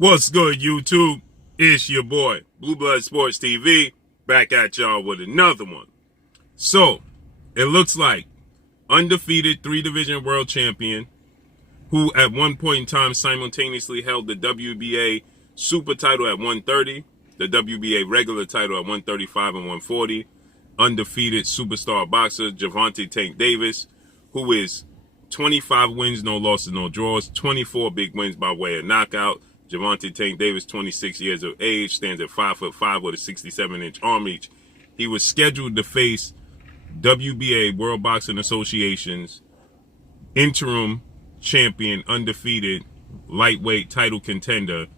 What's good, YouTube? It's your boy, Blue Blood Sports TV, back at y'all with another one. So, it looks like undefeated 3-division world champion, who at one point in time simultaneously held the WBA super title at 130, the WBA regular title at 135 and 140, undefeated superstar boxer Gervonta Tank Davis, who is 25 wins, no losses, no draws, 24 big wins by way of knockout. Gervonta Tank Davis, 26 years of age, stands at 5'5" with a 67-inch arm reach. He was scheduled to face WBA, World Boxing Association's interim champion, undefeated lightweight title contender,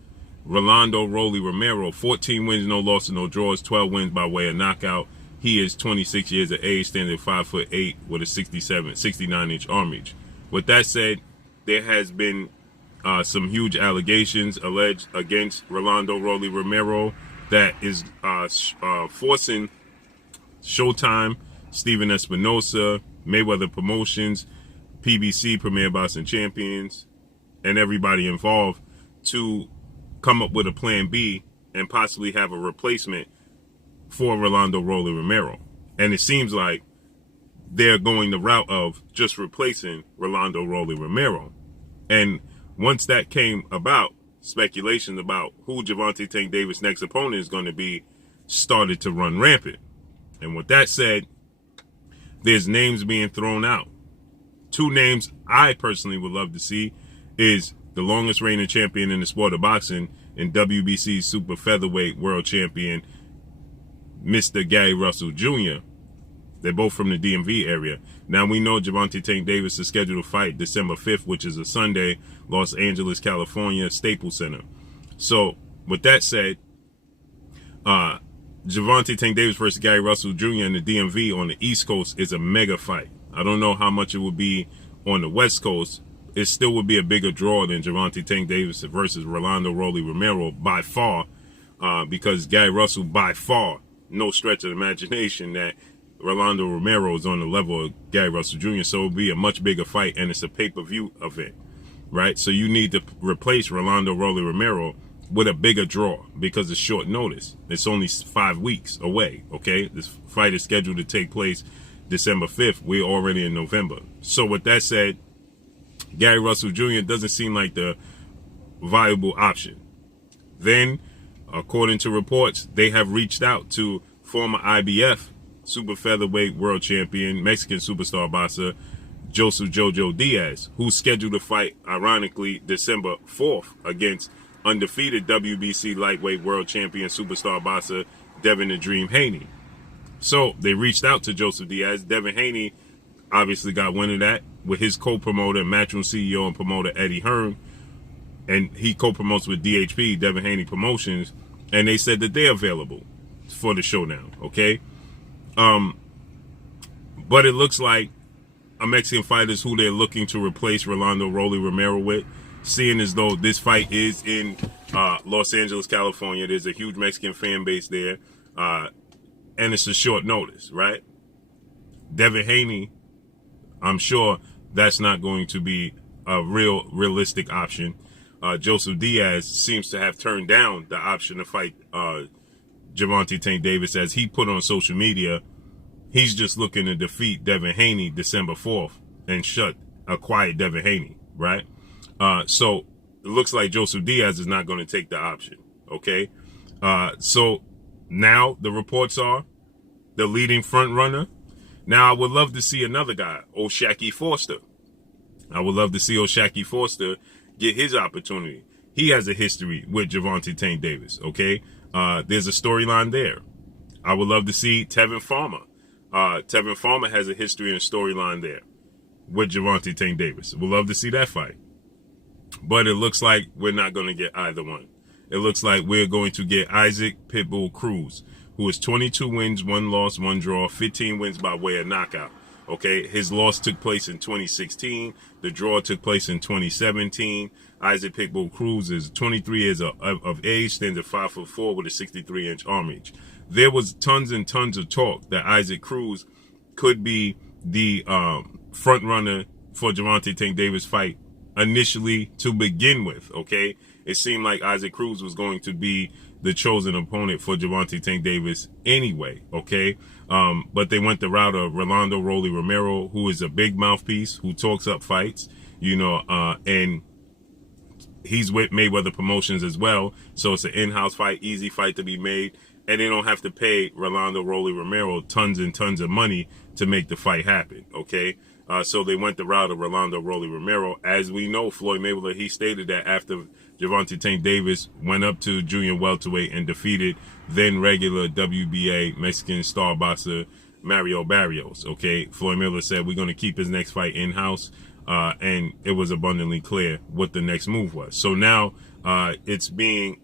Rolando Romero. 14 wins, no losses, no draws, 12 wins by way of knockout. He is 26 years of age, stands at 5'8" with a 69-inch arm reach. With that said, there has been some huge allegations alleged against Rolando Romero that is forcing Showtime, Steven Espinosa, Mayweather Promotions, PBC, Premier Boxing Champions, and everybody involved to come up with a plan B and possibly have a replacement for Rolando Romero. And it seems like they're going the route of just replacing Rolando Romero. And once that came about, speculations about who Gervonta Tank Davis' next opponent is going to be started to run rampant. And with that said, there's names being thrown out. Two names I personally would love to see is the longest reigning champion in the sport of boxing and WBC super featherweight world champion, Mr. Gary Russell Jr. They're both from the DMV area. Now, we know Gervonta Tank Davis is scheduled to fight December 5th, which is a Sunday, Los Angeles, California, Staples Center. So, with that said, Gervonta Tank Davis versus Gary Russell Jr. in the DMV on the East Coast is a mega fight. I don't know how much it would be on the West Coast. It still would be a bigger draw than Gervonta Tank Davis versus Rolando Romero by far, because Gary Russell, by far, no stretch of the imagination that Rolando Romero is on the level of Gary Russell Jr., so it'll be a much bigger fight, and it's a pay-per-view event, right? So you need to replace Rolando Romero with a bigger draw because it's short notice. It's only 5 weeks away, okay? This fight is scheduled to take place December 5th. We're already in November. So with that said, Gary Russell Jr. doesn't seem like the viable option. Then, according to reports, they have reached out to former IBF super featherweight world champion, Mexican superstar boxer, Joseph Jojo Diaz, who's scheduled to fight, ironically, December 4th against undefeated WBC lightweight world champion superstar boxer, Devin the Dream Haney. So they reached out to Joseph Diaz. Devin Haney obviously got wind of that with his co-promoter, Matchroom CEO and promoter Eddie Hearn, and he co-promotes with DHP, Devin Haney Promotions, and they said that they're available for the showdown, okay? But it looks like a Mexican fighter is who they're looking to replace Rolando Romero with, seeing as though this fight is in Los Angeles, California. There's a huge Mexican fan base there, and it's a short notice, right? Devin Haney, I'm sure that's not going to be a realistic option. Joseph Diaz seems to have turned down the option to fight Gervonta Tank Davis, as he put on social media. He's just looking to defeat Devin Haney December 4th and quiet Devin Haney, right? So it looks like Joseph Diaz is not going to take the option, okay? So now the reports are the leading front runner. Now I would love to see another guy, O'Shaquie Foster. I would love to see O'Shaquie Foster get his opportunity. He has a history with Gervonta Tank Davis, okay? There's a storyline there. I would love to see Tevin Farmer. Tevin Farmer has a history and a storyline there with Gervonta Tank Davis. We'd love to see that fight. But it looks like we're not going to get either one. It looks like we're going to get Isaac Pitbull Cruz, who is 22 wins, 1 loss, 1 draw, 15 wins by way of knockout. Okay, his loss took place in 2016. The draw took place in 2017. Isaac Pitbull Cruz is 23 years of age, stands at 5'4" with a 63-inch arm reach. There was tons and tons of talk that Isaac Cruz could be the front runner for Gervonta Tank Davis fight initially to begin with, okay? it seemed like Isaac Cruz was going to be the chosen opponent for Gervonta Tank Davis anyway, okay? But they went the route of Rolando Romero, who is a big mouthpiece, who talks up fights, you know, and he's with Mayweather Promotions as well. So it's an in-house fight, easy fight to be made. And they don't have to pay Rolando Romero tons and tons of money to make the fight happen, okay? So they went the route of Rolando Romero. As we know, Floyd Mayweather, he stated that after Gervonta Tank Davis went up to junior welterweight and defeated then regular WBA Mexican star boxer Mario Barrios, okay? Floyd Mayweather said, we're going to keep his next fight in-house. And it was abundantly clear what the next move was. So now it's being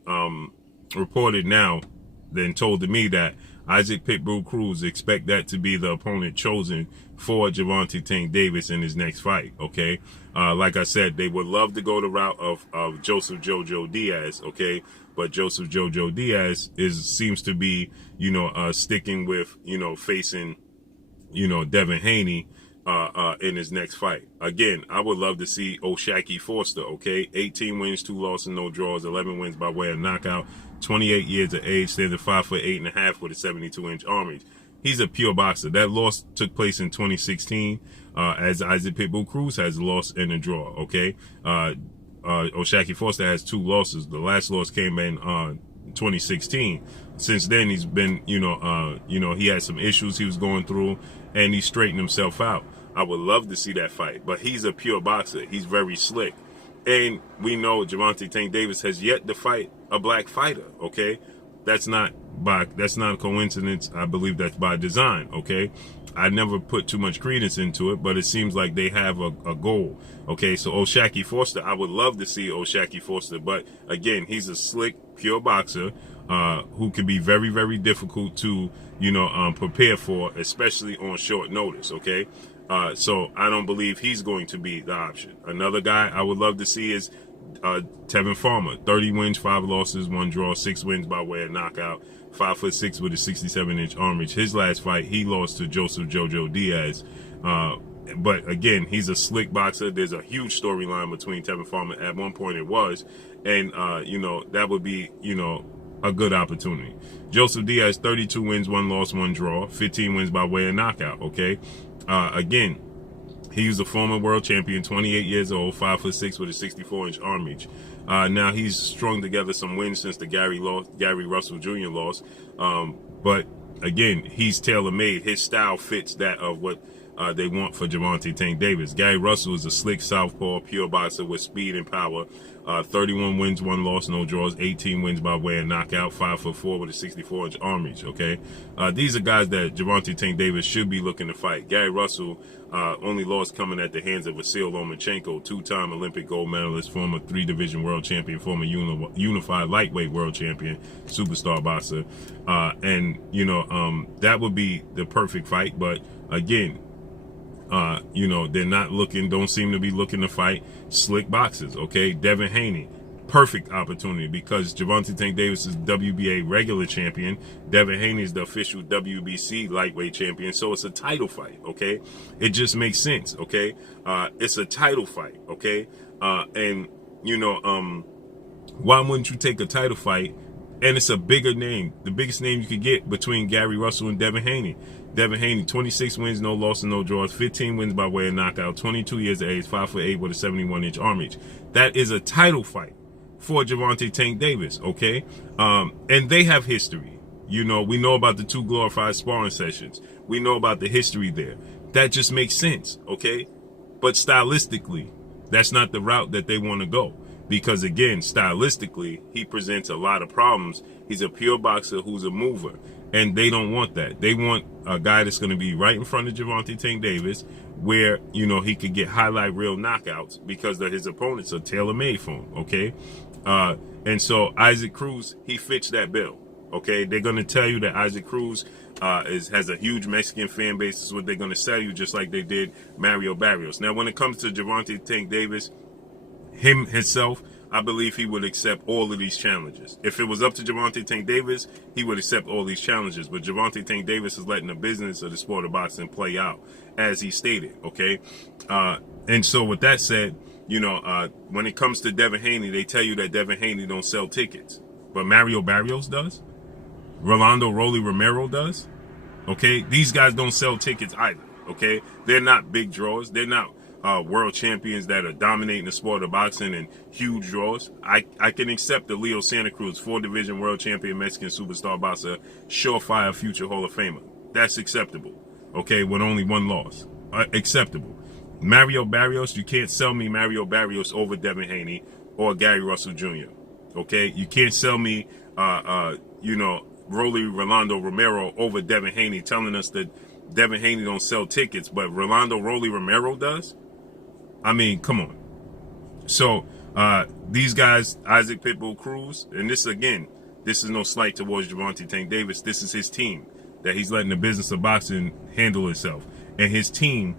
reported now, then told to me that Isaac Pitbull Cruz expect that to be the opponent chosen for Gervonta Tank Davis in his next fight, okay? Like I said, they would love to go the route of Joseph Jojo Diaz, okay? But Joseph Jojo Diaz seems to be, you know, sticking with, you know, facing, you know, Devin Haney in his next fight. Again, I would love to see O'Shaquie Foster, okay? 18 wins, 2 losses, no draws, 11 wins by way of knockout, 28 years of age, stands at 5'8.5" with a 72-inch arm reach. He's a pure boxer. That loss took place in 2016, as Isaac Pitbull Cruz has lost in a draw, okay? O'Shaquie Foster has 2 losses. The last loss came in 2016. Since then, he's been, you know, he had some issues he was going through, and he straightened himself out. I would love to see that fight, but he's a pure boxer. He's very slick. And we know Gervonta Tank Davis has yet to fight a black fighter, okay? That's not a coincidence. I believe that's by design, okay? I never put too much credence into it, but it seems like they have a goal, okay? So O'Shaquie Foster, I would love to see O'Shaquie Foster, but again, he's a slick, pure boxer who can be very, very difficult to, you know, prepare for, especially on short notice, okay? So I don't believe he's going to be the option. Another guy I would love to see is Tevin Farmer. 30 wins, 5 losses, 1 draw, 6 wins by way of knockout, 5'6" with a 67-inch arm reach. His last fight, he lost to Joseph Jojo Diaz. But again, he's a slick boxer. There's a huge storyline between Tevin Farmer. At one point it was. And, you know, that would be, you know, a good opportunity. Joseph Diaz, 32 wins, 1 loss, 1 draw, 15 wins by way of knockout, okay? Again, he was a former world champion, 28 years old, 5'6" with a 64-inch arm reach. Now he's strung together some wins since the Gary Russell Jr. loss. But again, he's tailor-made. His style fits that of what they want for Gervonta Tank Davis. Gary Russell is a slick southpaw, pure boxer with speed and power. 31 wins, 1 loss, no draws, 18 wins by way of knockout, 5'4" with a 64-inch arm reach, okay? These are guys that Gervonta Tank Davis should be looking to fight. Gary Russell only lost coming at the hands of Vasyl Lomachenko, 2-time Olympic gold medalist, former 3-division world champion, former unified lightweight world champion, superstar boxer. And, you know, that would be the perfect fight. But again, you know, they're not looking, don't seem to be looking to fight slick boxers, okay? Devin Haney, perfect opportunity because Gervonta Tank Davis is WBA regular champion. Devin Haney is the official WBC lightweight champion. So it's a title fight, okay? It just makes sense, okay? It's a title fight, okay? And, you know, why wouldn't you take a title fight? And it's a bigger name, the biggest name you could get between Gary Russell and Devin Haney. Devin Haney, 26 wins, no losses, no draws, 15 wins by way of knockout, 22 years of age, 5'8" with a 71-inch arm reach. That is a title fight for Gervonta Tank Davis, okay? And they have history. You know, we know about the 2 glorified sparring sessions. We know about the history there. That just makes sense, okay? But stylistically, that's not the route that they want to go. Because again, stylistically, he presents a lot of problems. He's a pure boxer who's a mover. And they don't want that. They want a guy that's going to be right in front of Gervonta Tank Davis where, you know, he could get highlight reel knockouts because his opponents are tailor-made for him, okay? And so Isaac Cruz, he fits that bill, okay? They're going to tell you that Isaac Cruz has a huge Mexican fan base. This is what they're going to sell you, just like they did Mario Barrios. Now, when it comes to Gervonta Tank Davis, himself, I believe he would accept all of these challenges. If it was up to Gervonta Tank Davis, he would accept all these challenges. But Gervonta Tank Davis is letting the business of the sport of boxing play out, as he stated, okay? And so with that said, when it comes to Devin Haney, they tell you that Devin Haney don't sell tickets, but Mario Barrios does. Rolando Romero does. Okay, these guys don't sell tickets either. Okay, they're not big draws. They're not world champions that are dominating the sport of boxing and huge draws. I can accept the Leo Santa Cruz, 4-division world champion, Mexican superstar boxer, surefire future Hall of Famer. That's acceptable. Okay, with only one loss. Acceptable. Mario Barrios, you can't sell me Mario Barrios over Devin Haney or Gary Russell Jr. Okay, you can't sell me, Rolando Romero over Devin Haney, telling us that Devin Haney don't sell tickets, but Rolando Romero does. I mean, come on. So these guys, Isaac Pitbull Cruz, and this is no slight towards Gervonta Tank Davis. This is his team that he's letting the business of boxing handle itself, and his team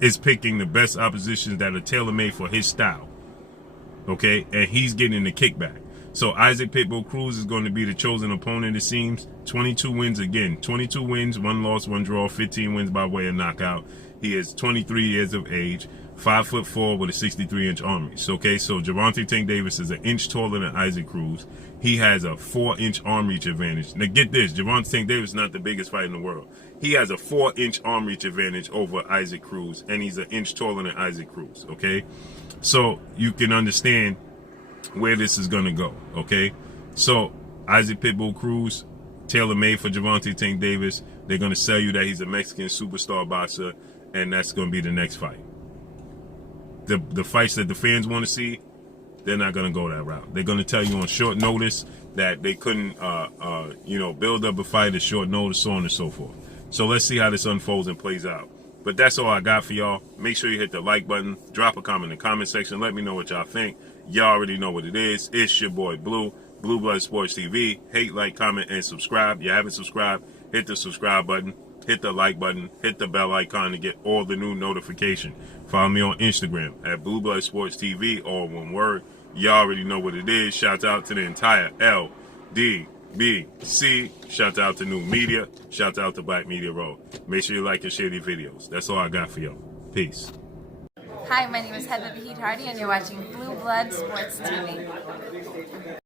is picking the best oppositions that are tailor-made for his style. Okay, and he's getting the kickback. So Isaac Pitbull Cruz is going to be the chosen opponent, it seems. 22 wins again. 22 wins, 1 loss, 1 draw, 15 wins by way of knockout. He is 23 years of age, 5'4" with a 63-inch arm reach. Okay, so Gervonta Tank Davis is an inch taller than Isaac Cruz. He has a 4-inch arm reach advantage. Now get this, Gervonta Tank Davis is not the biggest fighter in the world. He has a 4-inch arm reach advantage over Isaac Cruz, and he's an inch taller than Isaac Cruz. Okay, so you can understand where this is going to go. Okay, so Isaac Pitbull Cruz, tailor-made for Gervonta Tank Davis. They're going to sell you that he's a Mexican superstar boxer, and that's going to be the next fight. The fights that the fans want to see, they're not going to go that route. They're going to tell you on short notice that they couldn't build up a fight at short notice, so on and so forth. So let's see how this unfolds and plays out. But that's all I got for y'all. Make sure you hit the like button. Drop a comment in the comment section. Let me know what y'all think. Y'all already know what it is. It's your boy Blue, Blue Blood Sports TV. Hate, like, comment, and subscribe. If you haven't subscribed, hit the subscribe button. Hit the like button. Hit the bell icon to get all the new notification. Follow me on Instagram at Blue Blood Sports TV, all one word. Y'all already know what it is. Shout out to the entire LDBC. Shout out to New Media. Shout out to Black Media Row. Make sure you like and share these videos. That's all I got for y'all. Peace. Hi, my name is Heather Vahid Hardy, and you're watching Blue Blood Sports TV.